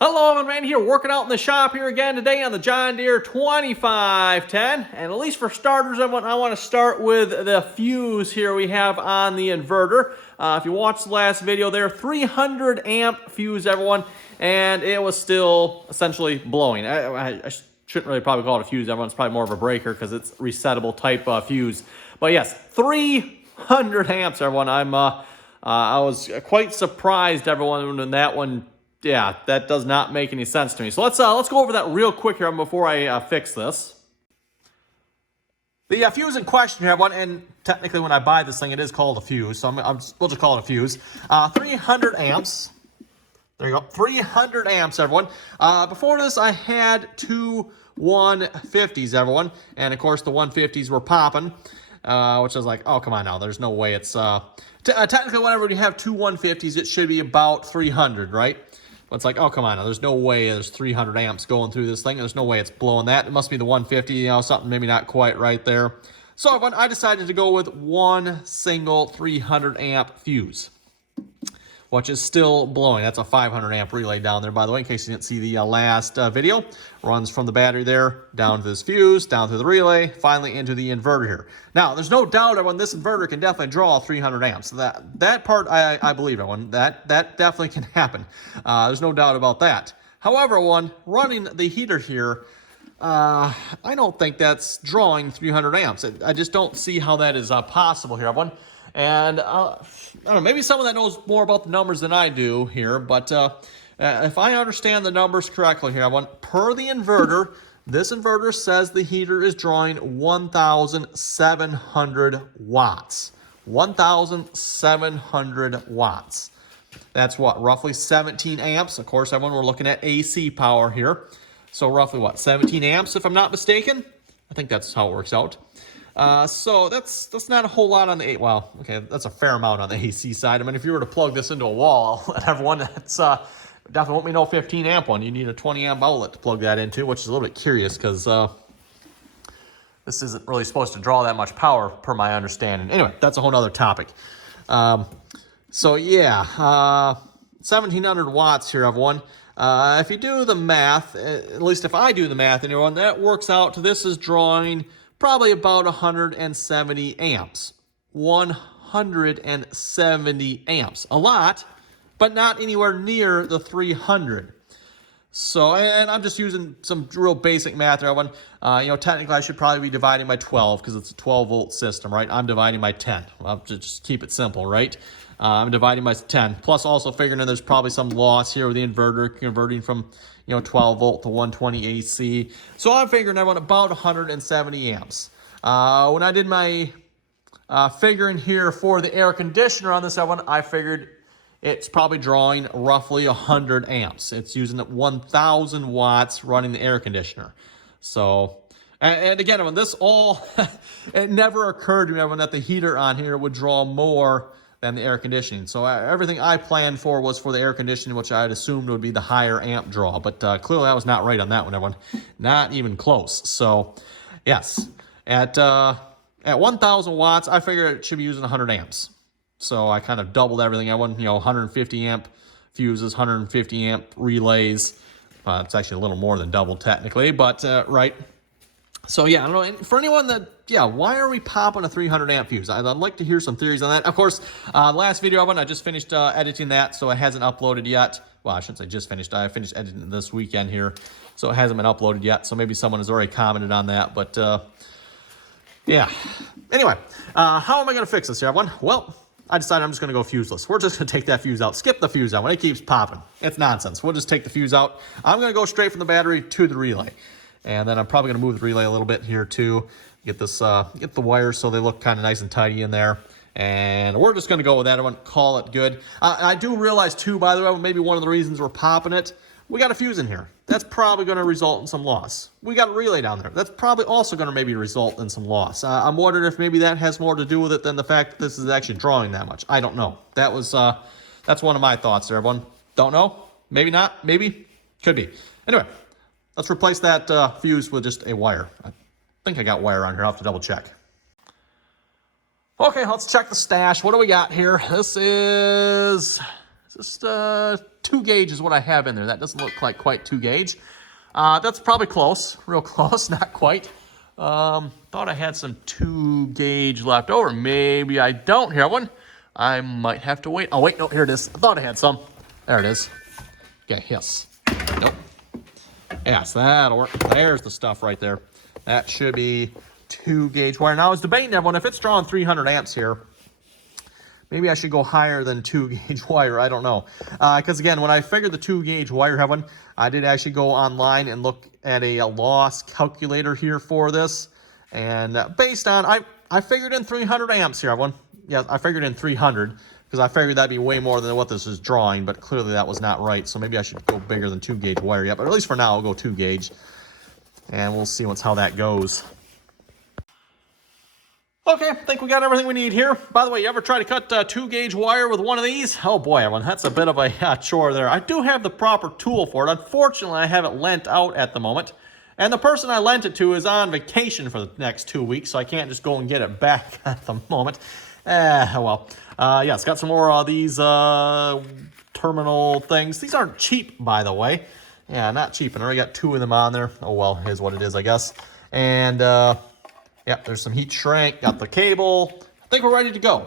Hello, I'm Randy here, working out in the shop here again today on the John Deere 2510. And at least for starters, I want to start with the fuse here we have on the inverter. If you watched the last video there, 300 amp fuse, everyone, and it was still essentially blowing. I shouldn't really probably call it a fuse, everyone. It's probably more of a breaker because it's resettable type fuse. But yes, 300 amps, everyone. I was quite surprised, everyone, when that one. Yeah, that does not make any sense to me. So let's go over that real quick here before I fix this. The fuse in question here, everyone, and technically when I buy this thing, it is called a fuse, so we'll just call it a fuse. 300 amps. There you go, 300 amps, everyone. Before this, I had two 150s, everyone, and of course the 150s were popping, which I was like, oh, come on now, there's no way it's... technically, whenever you have two 150s, it should be about 300, right? But it's like, oh, come on now. There's no way there's 300 amps going through this thing. There's no way it's blowing that. It must be the 150, something maybe not quite right there. So I decided to go with one single 300 amp fuse, which is still blowing. That's a 500 amp relay down there, by the way, in case you didn't see the last video. Runs from the battery there, down to this fuse, down to the relay, finally into the inverter here. Now, there's no doubt, everyone, this inverter can definitely draw 300 amps. That part, I believe, everyone. That definitely can happen. There's no doubt about that. However, running the heater here, I don't think that's drawing 300 amps. I just don't see how that is possible here, everyone. And I don't know, maybe someone that knows more about the numbers than I do here, but if I understand the numbers correctly here, per the inverter, this inverter says the heater is drawing 1,700 watts. 1,700 watts. That's what, roughly 17 amps. Of course, everyone, we're looking at AC power here. So roughly what, 17 amps if I'm not mistaken? I think that's how it works out. So that's not a whole lot on the well, okay, that's a fair amount on the AC side. I mean, if you were to plug this into a wall, everyone, that's definitely won't be no 15 amp one. You need a 20 amp outlet to plug that into, which is a little bit curious because this isn't really supposed to draw that much power, per my understanding. Anyway, that's a whole other topic. So yeah, 1,700 watts here, everyone. If you do the math, at least if I do the math, anyone, that works out to this is drawing probably about 170 amps. 170 amps. A lot, but not anywhere near the 300. So, and I'm just using some real basic math there. Technically I should probably be dividing by 12 because it's a 12 volt system, right? I'm dividing by 10. I'll just keep it simple, right? I'm dividing by 10. Plus also figuring in there's probably some loss here with the inverter converting from 12 volt to 120 AC. So I'm figuring everyone about 170 amps. When I did my figuring here for the air conditioner on this one, I figured it's probably drawing roughly 100 amps. It's using 1,000 watts running the air conditioner. So, and again, when this all, it never occurred to me everyone that the heater on here would draw more than the air conditioning. So everything I planned for was for the air conditioning, which I had assumed would be the higher amp draw. But clearly I was not right on that one, everyone. Not even close. So yes, at 1,000 watts, I figured it should be using 100 amps. So I kind of doubled everything. I went, 150 amp fuses, 150 amp relays. It's actually a little more than double technically, but right. So yeah, I don't know, and for anyone that, why are we popping a 300 amp fuse? I'd like to hear some theories on that. Of course, last video I just finished editing that, so it hasn't uploaded yet. Well, I shouldn't say just finished. I finished editing it this weekend here, so it hasn't been uploaded yet. So maybe someone has already commented on that, but yeah. Anyway, how am I going to fix this here, everyone? Well, I decided I'm just going to go fuseless. We're just going to take that fuse out. Skip the fuse out when it keeps popping. It's nonsense. We'll just take the fuse out. I'm going to go straight from the battery to the relay. And then I'm probably going to move the relay a little bit here too. Get this, get the wires so they look kind of nice and tidy in there. And we're just going to go with that. I want to call it good. I do realize too, by the way, maybe one of the reasons we're popping it, we got a fuse in here. That's probably going to result in some loss. We got a relay down there. That's probably also going to maybe result in some loss. I'm wondering if maybe that has more to do with it than the fact that this is actually drawing that much. I don't know. That's one of my thoughts there, everyone. Don't know. Maybe not. Maybe. Could be. Anyway, let's replace that fuse with just a wire. I think I got wire on here. I'll have to double check. Okay, let's check the stash. What do we got here? This is Just 2 gauge is what I have in there. That doesn't look like quite 2 gauge. That's probably close, real close, not quite. Thought I had some 2 gauge left over. Maybe I don't have one. I might have to wait. Oh, wait, no, here it is. I thought I had some. There it is. Okay, yes. Nope. Yes, that'll work. There's the stuff right there. That should be 2 gauge wire. Now, I was debating everyone, if it's drawing 300 amps here, maybe I should go higher than 2 gauge wire. I don't know. Because again, when I figured the 2 gauge wire, everyone, I did actually go online and look at a loss calculator here for this. And based on, I figured in 300 amps here, everyone. Yeah, I figured in 300 because I figured that'd be way more than what this is drawing, but clearly that was not right. So maybe I should go bigger than 2 gauge wire yet, but at least for now I'll go 2 gauge, and we'll see how that goes. Okay, I think we got everything we need here. By the way, you ever try to cut 2 gauge wire with one of these? Oh boy, everyone, that's a bit of a chore there. I do have the proper tool for it. Unfortunately, I have it lent out at the moment. And the person I lent it to is on vacation for the next 2 weeks, so I can't just go and get it back at the moment. Well. Yeah, it's got some more of these terminal things. These aren't cheap, by the way. Yeah, not cheap. And I already got 2 of them on there. Oh, well, is what it is, I guess. And, yeah, there's some heat shrink. Got the cable. I think we're ready to go.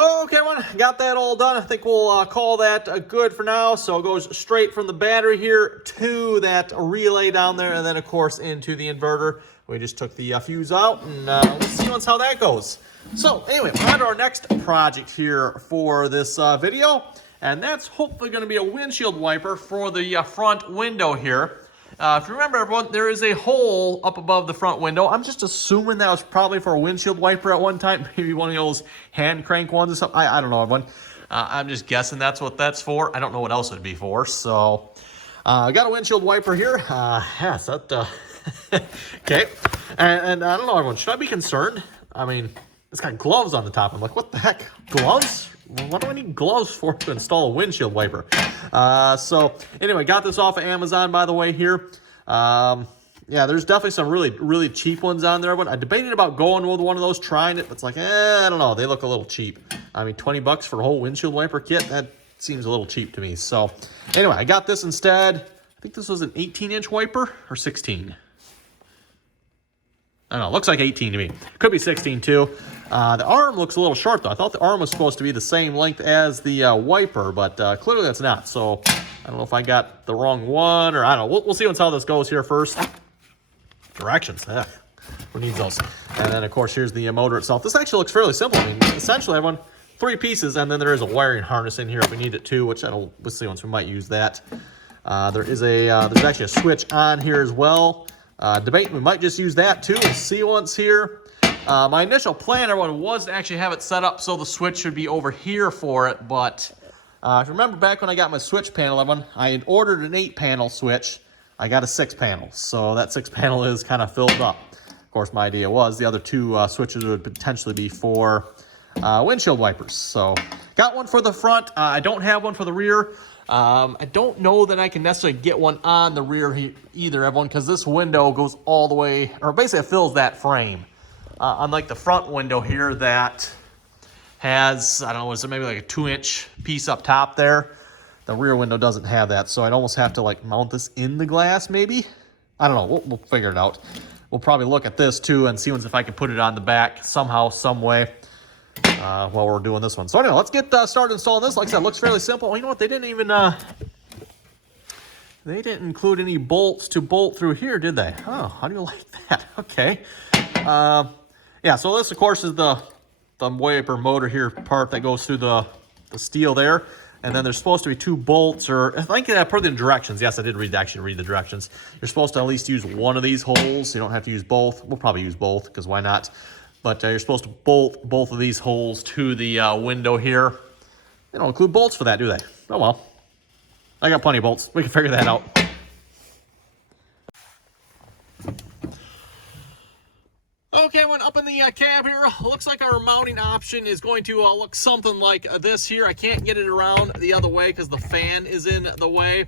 Okay, everyone, got that all done. I think we'll call that good for now. So it goes straight from the battery here to that relay down there, and then, of course, into the inverter. We just took the fuse out, and we'll see how that goes. So, anyway, we're on to our next project here for this video, and that's hopefully going to be a windshield wiper for the front window here. If you remember, everyone, there is a hole up above the front window. I'm just assuming that was probably for a windshield wiper at one time. Maybe one of those hand crank ones or something. I don't know, everyone. I'm just guessing that's what that's for. I don't know what else it would be for. So, I got a windshield wiper here. Yes, that, okay. And I don't know, everyone. Should I be concerned? I mean, it's got gloves on the top. I'm like, what the heck? Gloves? What do I need gloves for to install a windshield wiper? So anyway, got this off of Amazon, by the way, here. Yeah, there's definitely some really cheap ones on there. But I debated about going with one of those, trying it. But it's like, I don't know. They look a little cheap. I mean, 20 bucks for a whole windshield wiper kit? That seems a little cheap to me. So anyway, I got this instead. I think this was an 18-inch wiper or 16. I don't know, looks like 18 to me. Could be 16 too. The arm looks a little short though. I thought the arm was supposed to be the same length as the wiper, but clearly that's not. So I don't know if I got the wrong one, or I don't know. We'll see how this goes here first. Directions, who needs those? And then of course here's the motor itself. This actually looks fairly simple. I mean, essentially everyone, 3 pieces, and then there is a wiring harness in here if we need it too, which we'll see once we might use that. There's actually a switch on here as well. Debating we might just use that too. We'll see once here. My initial plan, everyone, was to actually have it set up so the switch should be over here for it, but if you remember back when I got my switch panel, everyone, I had ordered an 8-panel switch. I got a 6-panel, so that 6-panel is kind of filled up. Of course, my idea was the other 2 switches would potentially be for windshield wipers. So got one for the front. I don't have one for the rear. I don't know that I can necessarily get one on the rear either, everyone, because this window goes all the way, or basically it fills that frame. Unlike the front window here that has, I don't know, is it maybe like a 2-inch piece up top there? The rear window doesn't have that, so I'd almost have to like mount this in the glass maybe? I don't know, we'll figure it out. We'll probably look at this too and see if I can put it on the back somehow, some way. While we're doing this one. So anyway, let's get started installing this. Like I said, it looks fairly simple. You know what? They didn't even they didn't include any bolts to bolt through here, did they? Oh, how do you like that? Okay. Yeah. So this, of course, is the wiper motor here part that goes through the steel there, and then there's supposed to be 2 bolts, or I think per the directions. Yes, I did actually read the directions. You're supposed to at least use one of these holes. You don't have to use both. We'll probably use both because why not? But you're supposed to bolt both of these holes to the window here. They don't include bolts for that, do they? Oh well. I got plenty of bolts. We can figure that out. Okay, went up in the cab here. Looks like our mounting option is going to look something like this here. I can't get it around the other way because the fan is in the way.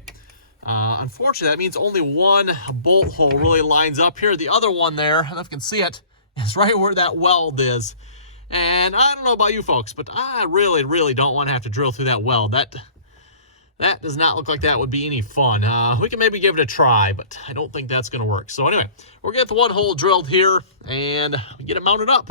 Unfortunately, that means only one bolt hole really lines up here. The other one there, I don't know if you can see it, is right where that weld is. And I don't know about you folks, but I really, really don't want to have to drill through that weld. That does not look like that would be any fun. We can maybe give it a try, but I don't think that's going to work. So anyway, we're going to get the one hole drilled here and get it mounted up.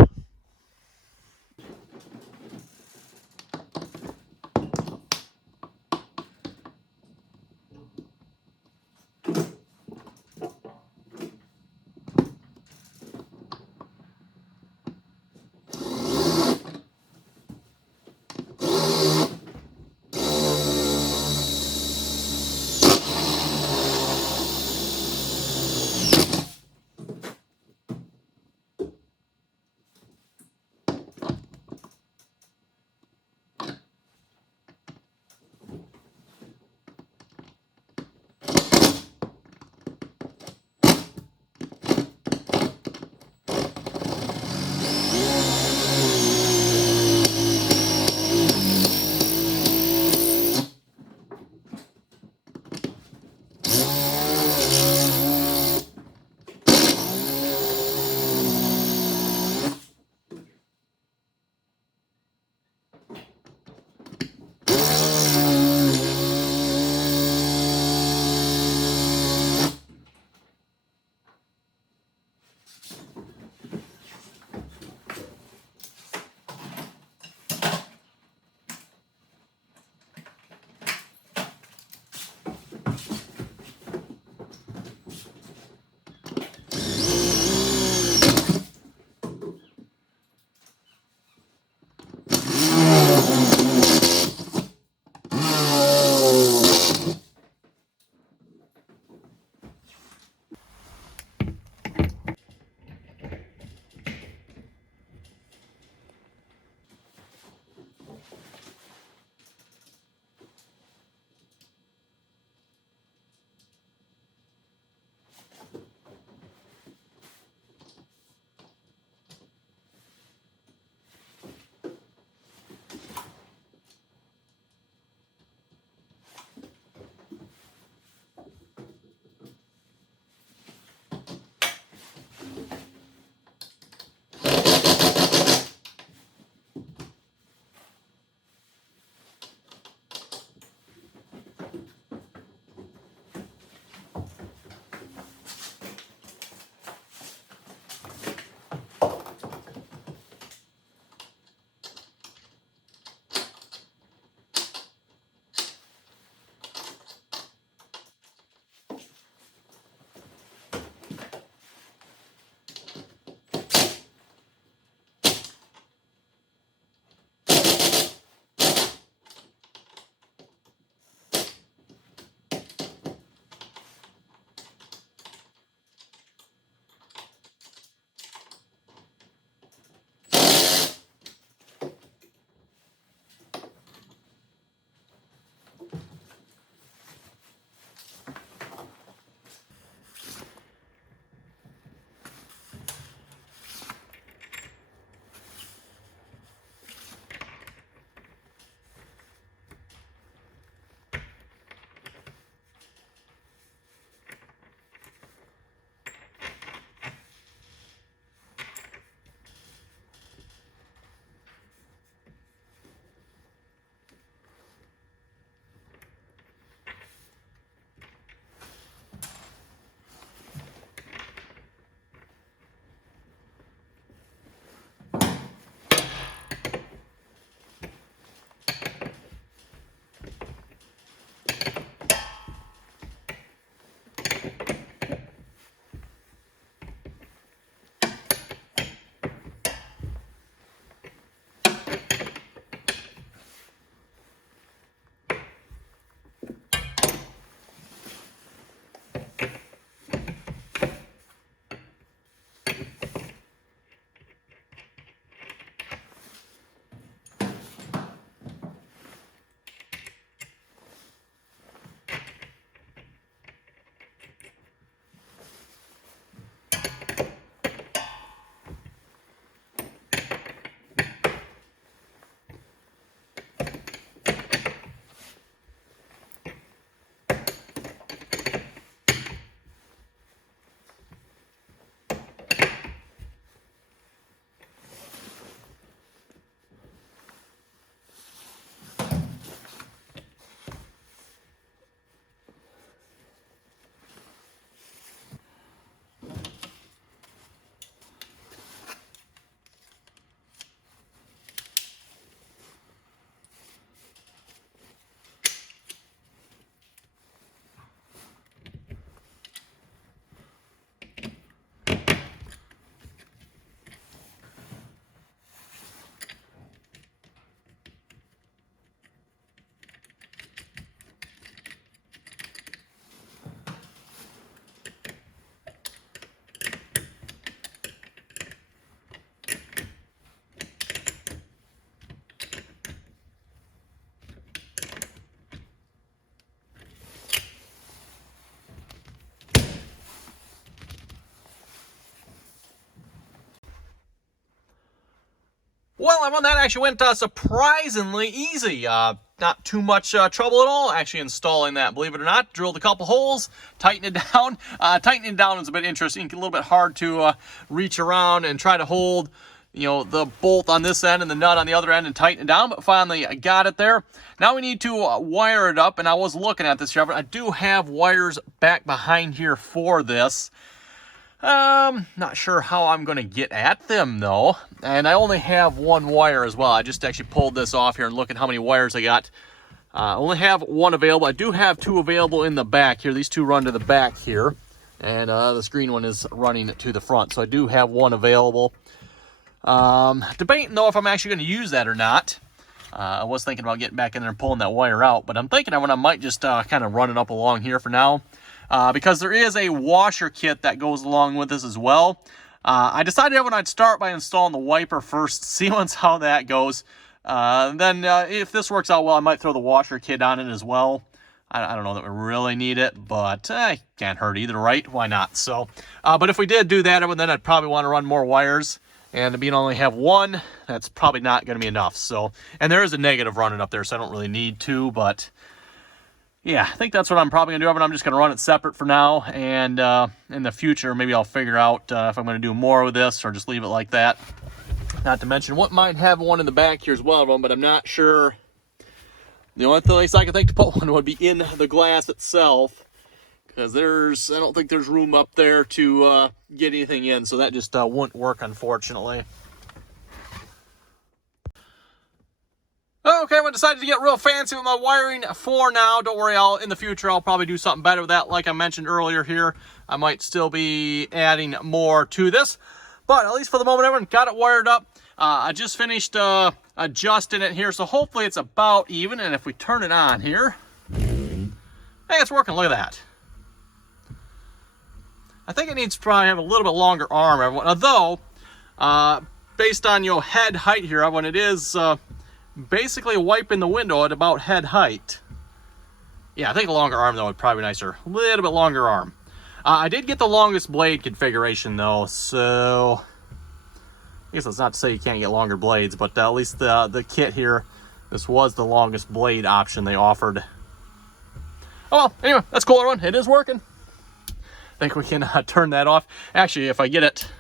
Well, everyone, that actually went surprisingly easy. Not too much trouble at all actually installing that, believe it or not. Drilled a couple holes, tightened it down. Tightening it down is a bit interesting, a little bit hard to reach around and try to hold, you know, the bolt on this end and the nut on the other end and tighten it down, but finally I got it there. Now we need to wire it up, and I was looking at this, Trevor. I do have wires back behind here for this. Not sure how I'm going to get at them though. And I only have one wire as well. I just actually pulled this off here and look at how many wires I got. I only have one available. I do have two available in the back here. These two run to the back here. And this green one is running to the front. So I do have one available. Debating though if I'm actually going to use that or not. I was thinking about getting back in there and pulling that wire out. But I'm thinking I might just kind of run it up along here for now. Because there is a washer kit that goes along with this as well. I decided when I'd start by installing the wiper first, see how that goes. Then if this works out well, I might throw the washer kit on it as well. I don't know that we really need it, but can't hurt either, right? Why not? So, but if we did do that, then I'd probably want to run more wires. And being only have one, that's probably not going to be enough. So, and there is a negative running up there, so I don't really need to, but... yeah, I think that's what I'm probably going to do. I'm just going to run it separate for now, and in the future, maybe I'll figure out if I'm going to do more with this or just leave it like that. Not to mention, what might have one in the back here as well, but I'm not sure. The only place I can think to put one would be in the glass itself, because I don't think there's room up there to get anything in, so that just wouldn't work, unfortunately. Okay, I decided to get real fancy with my wiring for now. Don't worry, in the future, I'll probably do something better with that. Like I mentioned earlier here, I might still be adding more to this. But at least for the moment, everyone got it wired up. I just finished adjusting it here, so hopefully it's about even. And if we turn it on here, hey, it's working. Look at that. I think it needs to probably have a little bit longer arm, everyone. Although, based on your head height here, everyone, it is... basically wiping the window at about head height. Yeah, I think a longer arm though would probably be nicer. A little bit longer arm. I did get the longest blade configuration though, so I guess that's not to say you can't get longer blades, but at least the kit here, this was the longest blade option they offered. Oh well, anyway, that's cool, everyone. It is working. I think we can turn that off. Actually, if I get it,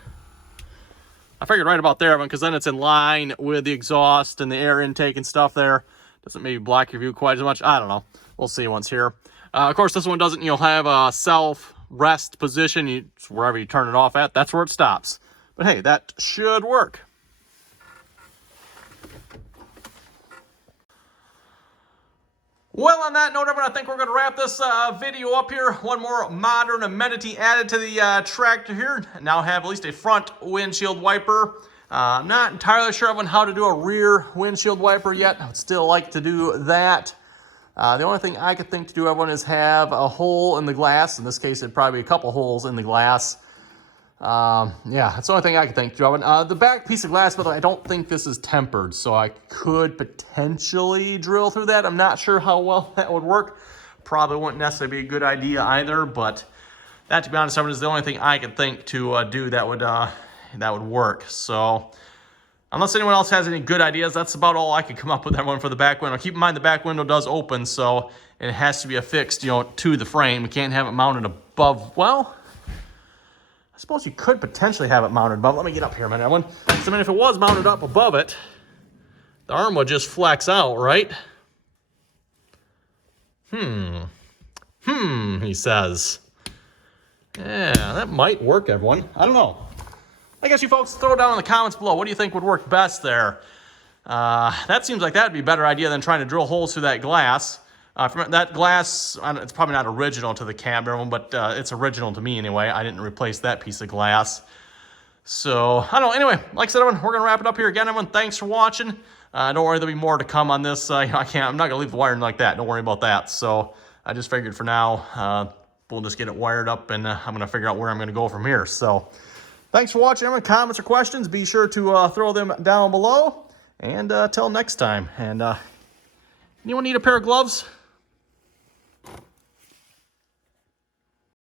I figured right about there, because then it's in line with the exhaust and the air intake and stuff there. Doesn't maybe block your view quite as much. I don't know. We'll see once here. Of course, this one doesn't, have a self-rest position. Wherever you turn it off at, that's where it stops. But hey, that should work. Well, on that note, everyone, I think we're going to wrap this video up here. One more modern amenity added to the tractor here. Now have at least a front windshield wiper. I'm not entirely sure on how to do a rear windshield wiper yet. I would still like to do that. The only thing I could think to do, everyone, is have a hole in the glass. In this case, it'd probably be a couple holes in the glass. Yeah, that's the only thing I could think to. The back piece of glass, by the way, I don't think this is tempered, so I could potentially drill through that. I'm not sure how well that would work. Probably wouldn't necessarily be a good idea either, but that, to be honest, is the only thing I could think to do that would work. So unless anyone else has any good ideas, that's about all I could come up with, everyone, for the back window. Keep in mind the back window does open, so it has to be affixed, to the frame. We can't have it mounted above. Well, I suppose you could potentially have it mounted above. Let me get up here a minute, everyone. So, if it was mounted up above it, the arm would just flex out, right? He says. Yeah, that might work, everyone. I don't know. I guess you folks throw it down in the comments below. What do you think would work best there? That seems like that would be a better idea than trying to drill holes through that glass. From that glass, it's probably not original to the cab, but it's original to me anyway. I didn't replace that piece of glass. So, I don't know. Anyway, like I said, everyone, we're going to wrap it up here again, everyone. Thanks for watching. Don't worry, there'll be more to come on this. I'm not going to leave the wiring like that. Don't worry about that. So, I just figured for now, we'll just get it wired up, and I'm going to figure out where I'm going to go from here. So, thanks for watching, everyone. Comments or questions, be sure to throw them down below. And till next time. And anyone need a pair of gloves?